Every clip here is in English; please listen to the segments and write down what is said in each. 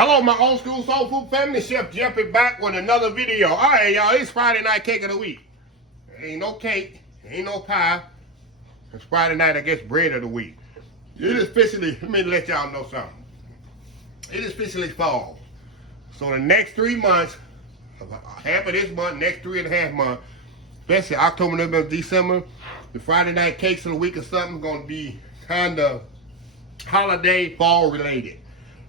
Hello, my old school soul food family. Chef Jeffy back with another video. All right, y'all, it's Friday night cake of the week. Ain't no cake, ain't no pie. It's Friday night, I guess, bread of the week. It is officially, let me let y'all know something. It is officially fall. So the next 3 months, half of this month, next 3.5 months, especially October, November, December, the Friday night cakes of the week or something is going to be kind of holiday fall related.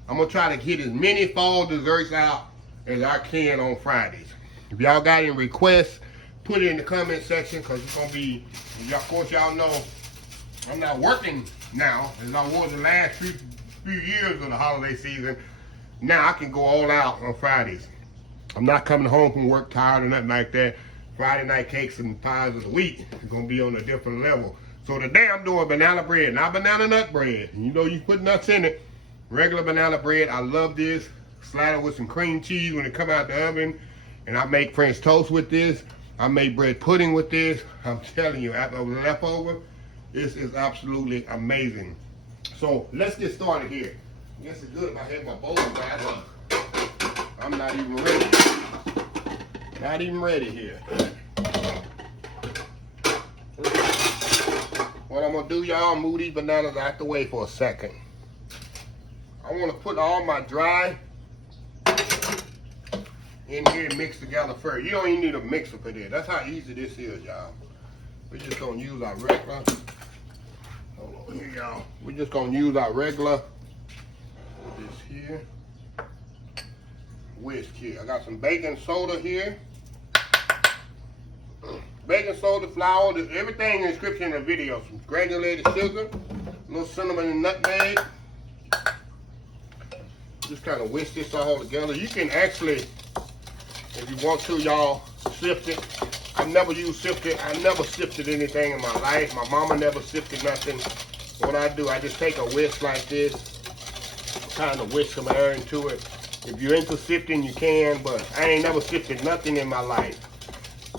I'm going to try to get as many fall desserts out as I can on Fridays. If y'all got any requests, put it in the comment section, because it's going to be, of course y'all know, I'm not working now as I was the last few years of the holiday season. Now I can go all out on Fridays. I'm not coming home from work tired or nothing like that. Friday night cakes and pies of the week is going to be on a different level. So today I'm doing banana bread, not banana nut bread. You know you put nuts in it. Regular banana bread, I love this. Slather with some cream cheese when it come out the oven. And I make French toast with this. I make bread pudding with this. I'm telling you, after the leftover, this is absolutely amazing. So let's get started here. I guess it's good if I have my bowl back up. I'm not even ready. Not even ready here. What I'm gonna do, y'all, move these bananas out the way for a second. I want to put all my dry in here and mix together first. You don't even need a mixer for this. That's how easy this is, y'all. We're just going to use our regular. Hold on here, y'all. We're just going to use our regular, this here, whisk here. I got some baking soda here. Baking soda, flour, everything in the description in the video. Some granulated sugar, a little cinnamon and nutmeg. Just kind of whisk this all together. You can actually, if you want to, y'all, sift it. I've never used sifted. I never sifted anything in my life. My mama never sifted nothing. What I do, I just take a whisk like this, kind of whisk some air into it. If you're into sifting, you can, but I ain't never sifted nothing in my life.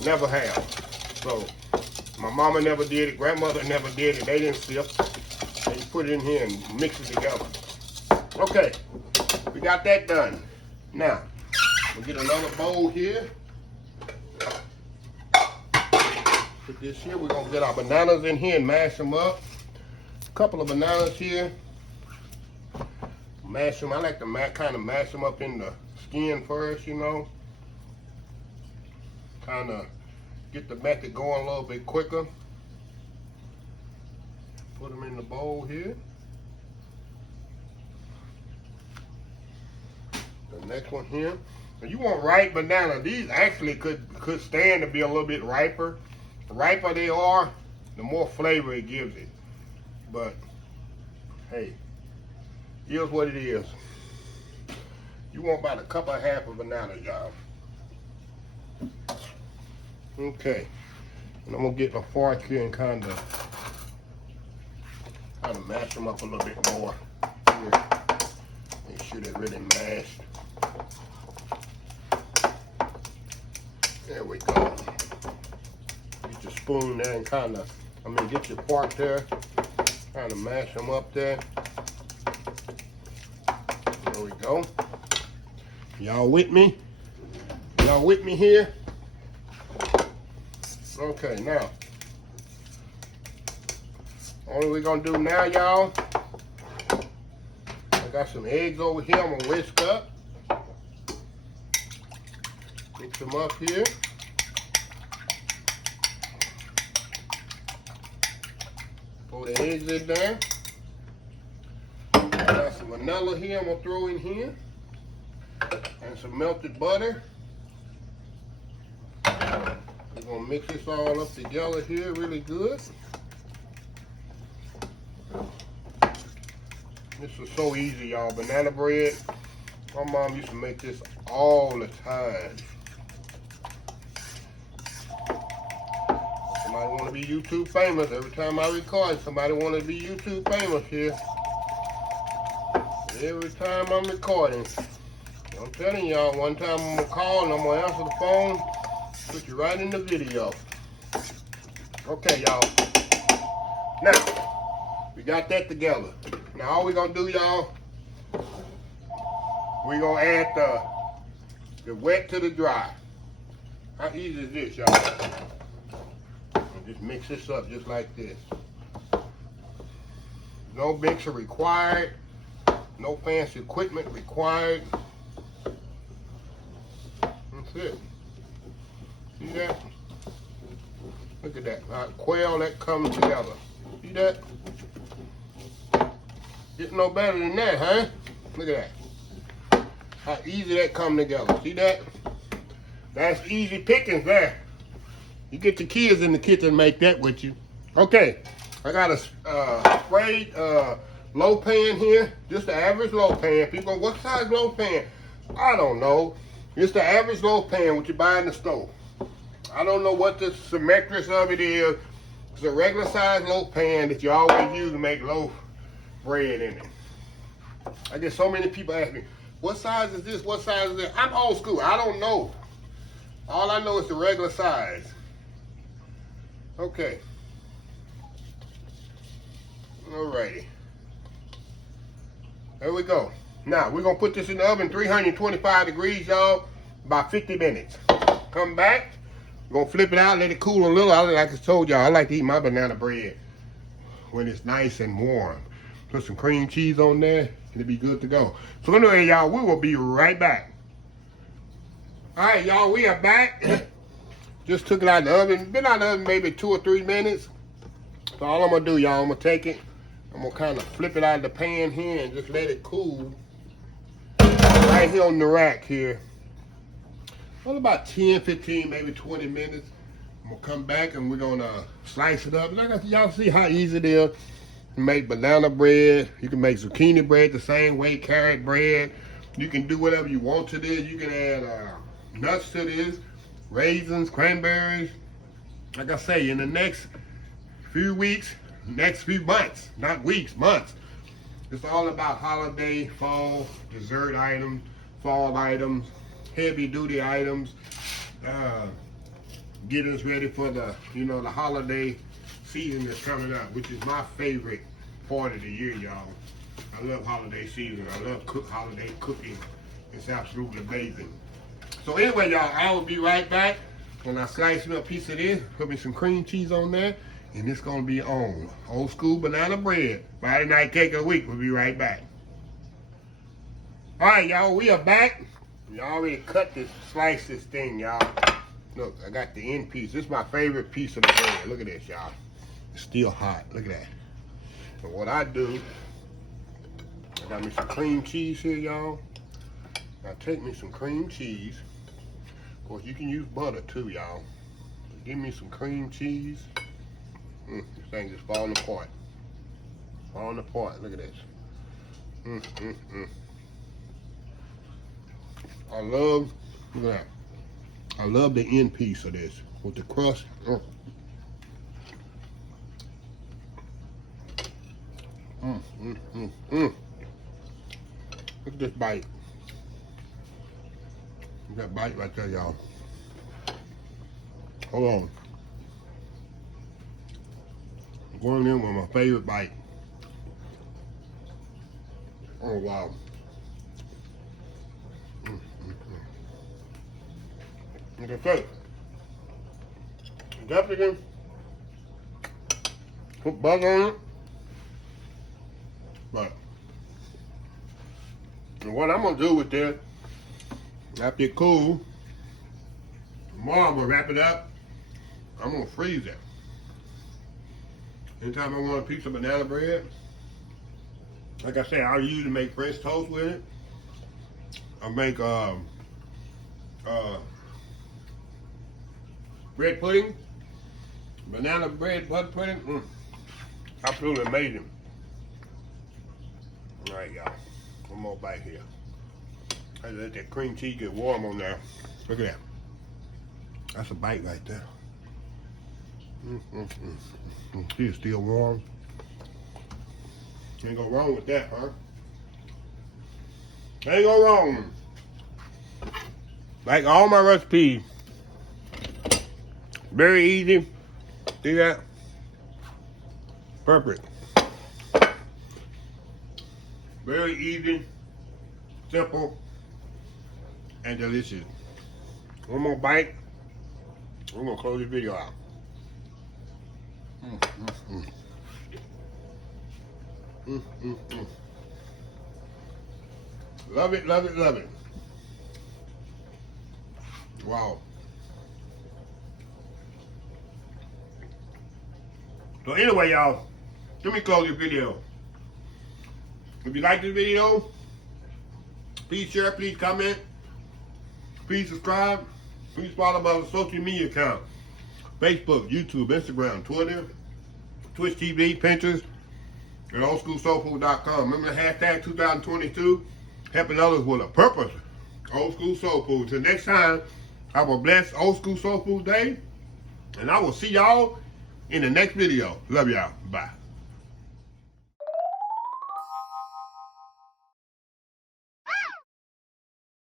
Never have. So, my mama never did it. Grandmother never did it. They didn't sift. They put it in here and mix it together. Okay. We got that done. Now, we'll get another bowl here. Put this here. We're going to get our bananas in here and mash them up. A couple of bananas here. Mash them. I like to kind of mash them up in the skin first, you know. Kind of get the method going a little bit quicker. Put them in the bowl here. The next one here. And you want ripe banana. These actually could stand to be a little bit riper. The riper they are, the more flavor it gives it. But hey, here's what it is. You want about a cup and a half of bananas, y'all. Okay. And I'm gonna get my fork here and kind of mash them up a little bit more. Here. Make sure they're really mashed. There we go. Get your spoon there and get your fork there. Kind of mash them up there. There we go. Y'all with me? Y'all with me here? Okay, now. All we're gonna do now, y'all, I got some eggs over here. I'm gonna whisk up. Mix them up here. Throw the eggs in there. I got some vanilla here I'm gonna throw in here. And some melted butter. We're gonna mix this all up together here really good. This is so easy, y'all. Banana bread. My mom used to make this all the time. Somebody want to be YouTube famous. Every time I record, somebody want to be YouTube famous here. Every time I'm recording. I'm telling y'all, one time I'm going to call and I'm going to answer the phone, put you right in the video. Okay, y'all. Now, we got that together. Now, all we're going to do, y'all, we're gonna add the wet to the dry. How easy is this, y'all? Just mix this up just like this. No mixer required. No fancy equipment required. That's it. See that? Look at that. Quail that comes together. See that? Getting no better than that, huh? Look at that. How easy that come together. See that? That's easy pickings there. You get the kids in the kitchen and make that with you. Okay, I got a sprayed loaf pan here. Just the average loaf pan. People go, what size loaf pan? I don't know. It's the average loaf pan what you buy in the store. I don't know what the symmetry of it is. It's a regular size loaf pan that you always use to make loaf bread in it. I get so many people ask me, what size is this? What size is that? I'm old school. I don't know. All I know is the regular size. Okay. Alrighty. There we go. Now, we're going to put this in the oven 325 degrees, y'all, about 50 minutes. Come back. We're going to flip it out, let it cool a little. Like I told y'all, I like to eat my banana bread when it's nice and warm. Put some cream cheese on there. It'll be good to go. So anyway, y'all, we will be right back. Alright, y'all, we are back. Just took it out of the oven. Been out of the oven maybe 2 or 3 minutes. So all I'm going to do, y'all, I'm going to take it. I'm going to kind of flip it out of the pan here and just let it cool. Right here on the rack here. Well, about 10, 15, maybe 20 minutes. I'm going to come back and we're going to slice it up. Y'all see how easy it is to make banana bread. You can make zucchini bread the same way, carrot bread. You can do whatever you want to this. You can add nuts to this, raisins, cranberries. Like I say, in the next few weeks, next few months, not weeks, months, it's all about holiday, fall, dessert items, fall items, heavy duty items, getting us ready for the, the holiday season that's coming up, which is my favorite part of the year, y'all. I love holiday season. I love holiday cooking. It's absolutely amazing. So anyway, y'all, I will be right back. When I slice me a piece of this, put me some cream cheese on there, and it's gonna be on. Old school banana bread. Friday night cake of the week. We'll be right back. All right, y'all, we are back. We already cut this, sliced this thing, y'all. Look, I got the end piece. This is my favorite piece of the bread. Look at this, y'all. It's still hot. Look at that. And what I do, I got me some cream cheese here, y'all. I take me some cream cheese. Of course, you can use butter too, y'all. Give me some cream cheese. This thing just falling apart. Falling apart. Look at this. I love, look at that. I love the end piece of this with the crust. Look at this bite. That bite right there, y'all. Hold on. I'm going in with my favorite bite. Oh, wow. Like I said, definitely put butter on it. But what I'm going to do with this, after it cool, tomorrow I'm going to wrap it up. I'm going to freeze it. Anytime I want a piece of banana bread, like I said, I usually make French toast with it. I make bread pudding, banana bread butter pudding. Absolutely amazing. All right, y'all. One more bite here. I let that cream cheese get warm on there. Look at that. That's a bite right there. See, it's still warm. Ain't go wrong with that, huh? Ain't go wrong. Like all my recipes. Very easy. See that? Perfect. Very easy, simple, and delicious. One more bite. We're gonna close this video out. Love it, love it, love it. Wow. So anyway, y'all, let me close this video. If you like this video, please share, please comment, please subscribe, please follow my social media account. Facebook, YouTube, Instagram, Twitter, Twitch TV, Pinterest, and oldschoolsoulfood.com. Remember the hashtag 2022, helping others with a purpose. Old School Soul Food. Till next time, have a blessed Old School Soul Food day, and I will see y'all in the next video. Love y'all. Bye.